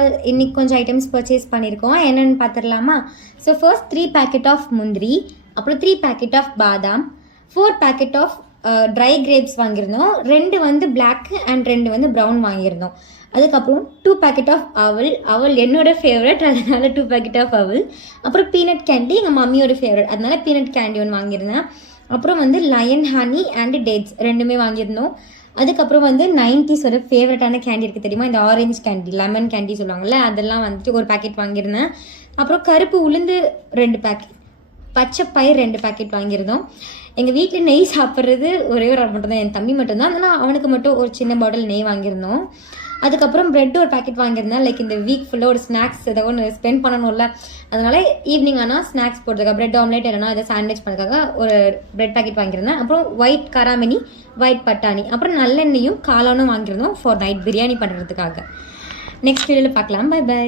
Overall இன்றைக்கி கொஞ்சம் items purchase பண்ணியிருக்கோம். என்னென்னு பார்த்துடலாமா? ஸோ ஃபர்ஸ்ட் 3 பேக்கெட் ஆஃப் முந்திரி, அப்புறம் 3 பேக்கெட் ஆஃப் பாதாம், 4 பேக்கெட் ஆஃப் ட்ரை கிரேப்ஸ் வாங்கியிருந்தோம். 2 வந்து பிளாக் அண்ட் 2 வந்து ப்ரௌன் வாங்கியிருந்தோம். அதுக்கப்புறம் 2 பேக்கெட் ஆஃப் அவல் என்னோட ஃபேவரட், அதனால 2 பேக்கெட் ஆஃப் அவல். அப்புறம் பீனட் கேண்டி எங்கள் மம்மியோட ஃபேவரட், அதனால பீனட் கேண்டி ஒன்று வாங்கியிருந்தேன். அப்புறம் வந்து லயன் ஹனி அண்ட் டேட்ஸ் ரெண்டுமே வாங்கியிருந்தோம். அதுக்கப்புறம் வந்து 90s ஃபேவரட்டான கேண்டி இருக்குது தெரியுமா, இந்த ஆரஞ்ச் கேண்டி, லெமன் கேண்டி சொல்லுவாங்கள்ல, அதெல்லாம் வந்துட்டு ஒரு பேக்கெட் வாங்கியிருந்தேன். அப்புறம் கருப்பு உளுந்து 2 பேக்கெட், பச்சை பயிர் 2 பேக்கெட் வாங்கியிருந்தோம். எங்கள் வீட்டில் நெய் சாப்பிட்றது ஒரே ஒரு ஆள் மட்டும்தான், என் தம்பி மட்டும்தான். அதனால் அவனுக்கு மட்டும் ஒரு சின்ன பாட்டில் நெய் வாங்கியிருந்தோம். அதுக்கப்புறம் ப்ரெட் ஒரு பேக்கெட் வாங்கியிருந்தேன். லைக் இந்த வீக் ஃபுல்லாக ஒரு ஸ்நாக்ஸ் ஏதோ ஒன்று ஸ்பெண்ட் பண்ணணும்ல, அதனால ஈவினிங் ஆனால் ஸ்நாக்ஸ் போடுறதுக்காக ப்ரெட் ஆம்லேட் இல்லைனா அதை சாண்ட்விச் பண்ணுறதுக்காக ஒரு ப்ரெட் பேக்கெட் வாங்கியிருந்தேன். அப்புறம் ஒயிட் கராமணி, ஒயிட் பட்டாணி, அப்புறம் நல்லெண்ணெயும் காளானும் வாங்கியிருந்தோம் ஃபார் நைட் பிரியாணி பண்ணுறதுக்காக. நெக்ஸ்ட் வீடியோவில் பார்க்கலாம். Bye by.